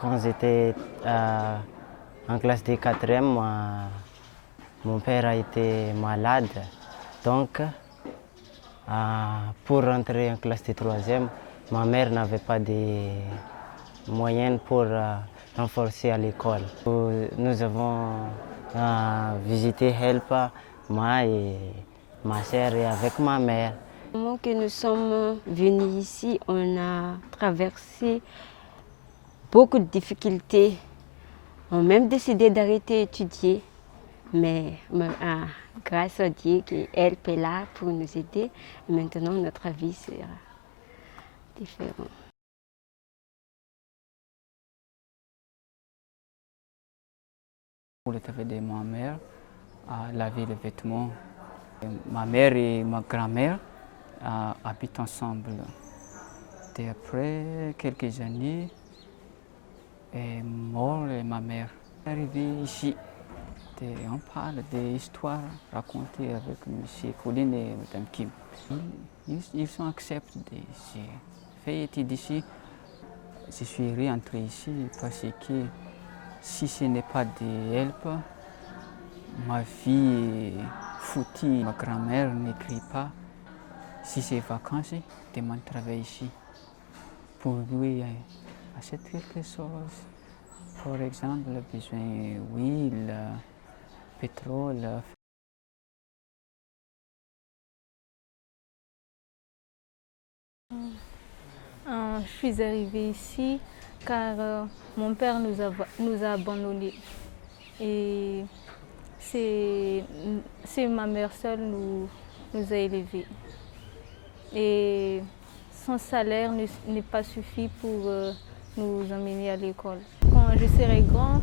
Quand j'étais en classe de 4e, mon père a été malade. Donc, pour rentrer en classe de 3e, ma mère n'avait pas de moyens pour renforcer à l'école. Nous avons visité Help, moi et ma sœur et avec ma mère. Au moment que nous sommes venus ici, on a traversé beaucoup de difficultés. On a même décidé d'arrêter d'étudier, mais grâce à Dieu qui est là pour nous aider, maintenant notre vie sera différente. Pour le travail de ma mère, à laver les vêtements. Ma mère et ma grand-mère habitent ensemble. Et après quelques années, elle est morte et ma mère est arrivée ici. Et on parle des histoires racontées avec M. Colin et Mme Kim. Ils ont accepté de faire études ici. Je suis rentré ici parce que si ce n'est pas de Help, ma vie est foutue. Ma grand-mère n'écrit pas. Si c'est vacances, je demande de travailler ici. Pour lui, achète quelque chose. Par exemple, besoin d'huile, pétrole. Je suis arrivée ici car mon père nous a abandonnés. Et c'est ma mère seule nous a élevés. Et son salaire n'est pas suffi pour nous emmener à l'école. Quand je serai grand,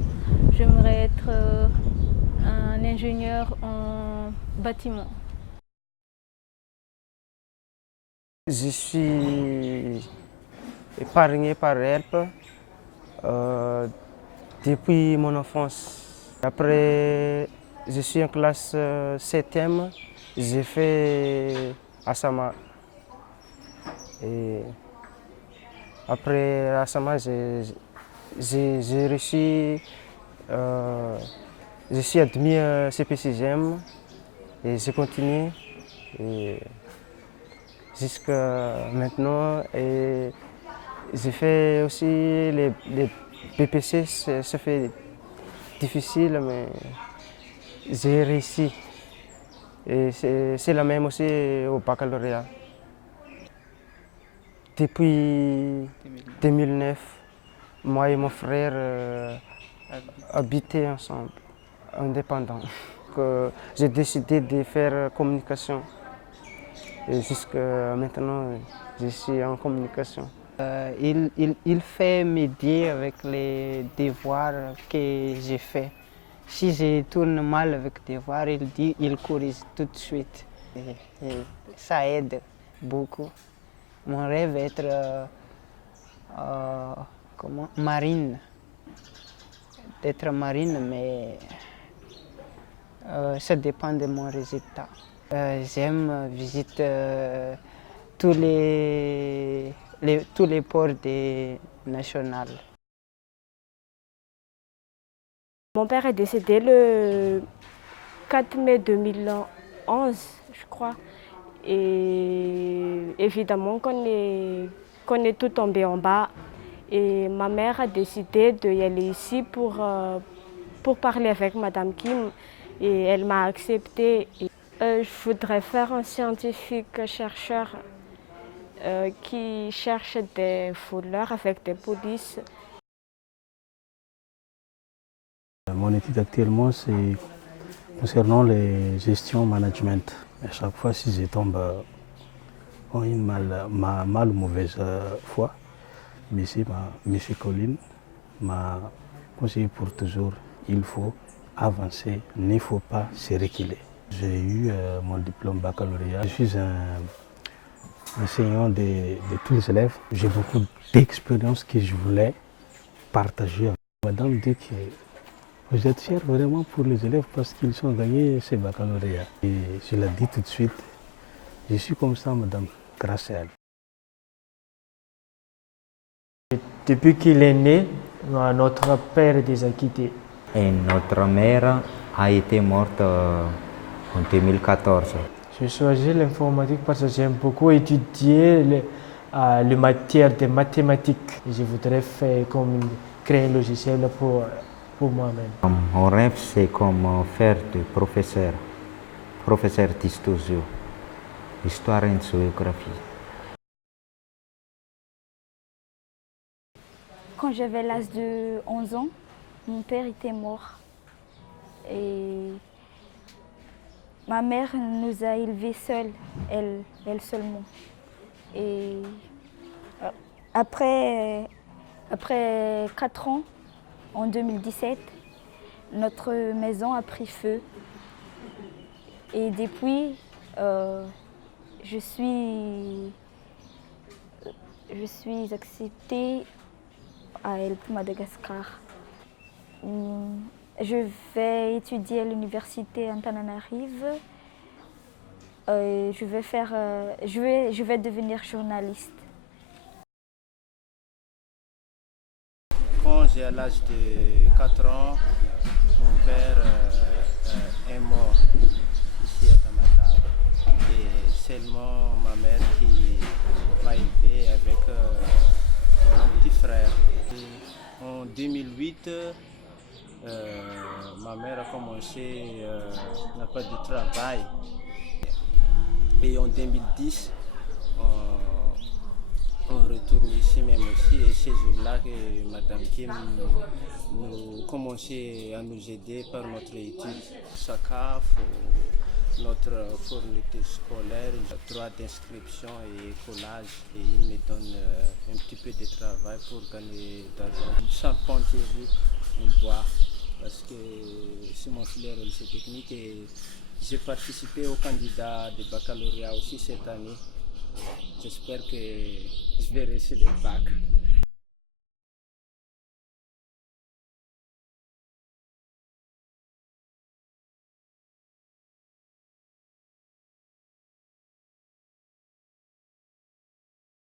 j'aimerais être un ingénieur en bâtiment. Je suis épargné par Help depuis mon enfance. Après, je suis en classe 7e, j'ai fait Asama. Et après Asama, j'ai réussi, je suis admis à CP6e et j'ai continué. Jusqu'à maintenant, et j'ai fait aussi les BPC, ça fait difficile, mais j'ai réussi. Et c'est la même aussi au baccalauréat. Depuis 2009, moi et mon frère habitaient ensemble, indépendants. J'ai décidé de faire communication. Et jusqu'à maintenant, je suis en communication. Il fait m'aider avec les devoirs que j'ai faits. Si je tourne mal avec les devoirs, il corrige tout de suite. Et ça aide beaucoup. Mon rêve est d'être marine. D'être marine, mais ça dépend de mon résultat. J'aime visiter tous les ports nationaux. Mon père est décédé le 4 mai 2011, je crois. Et évidemment qu'on est tout tombé en bas. Et ma mère a décidé d'y aller ici pour parler avec Madame Kim. Et elle m'a accepté. Je voudrais faire un scientifique chercheur qui cherche des voleurs avec des polices. Mon étude actuellement, c'est concernant les gestions management. À chaque fois, si je tombe en une mal ou mauvaise foi, monsieur Colin m'a conseillé pour toujours, il faut avancer, il ne faut pas se reculer. J'ai eu mon diplôme baccalauréat. Je suis un enseignant de tous les élèves. J'ai beaucoup d'expérience que je voulais partager. Madame dit que vous êtes fiers vraiment pour les élèves parce qu'ils ont gagné ces baccalauréats. Et je l'ai dit tout de suite, je suis comme ça, madame, grâce à elle. Depuis qu'il est né, Notre père nous a quittés. Et notre mère a été morte en 2014. J'ai choisi l'informatique parce que j'aime beaucoup étudier les matières de mathématiques. Je voudrais créer un logiciel pour moi-même. Mon rêve, c'est comme faire de professeur d'histoire, histoire et géographie. Quand j'avais l'âge de 11 ans, mon père était mort. Et ma mère nous a élevés seuls, elle seulement. Et après 4 ans, en 2017, notre maison a pris feu. Et depuis, je suis acceptée à Help Madagascar. Je vais étudier à l'université Antananarive. Je vais devenir journaliste. Quand j'ai l'âge de 4 ans, mon père est mort ici à Tamatave. Et seulement ma mère qui m'a élevé avec mon petit frère. Et en 2008, ma mère a commencé, n'a pas de travail. Et en 2010, on retourne ici même aussi. Et ces jours-là, Madame Kim nous commençait à nous aider par notre étude. SACAF, notre fourniture scolaire, droit d'inscription et collage. Et il me donne un petit peu de travail pour gagner d'argent. Charpenterie, on boit. Parce que c'est mon filière au lycée technique et j'ai participé au candidat de baccalauréat aussi cette année. J'espère que je vais réussir le bac.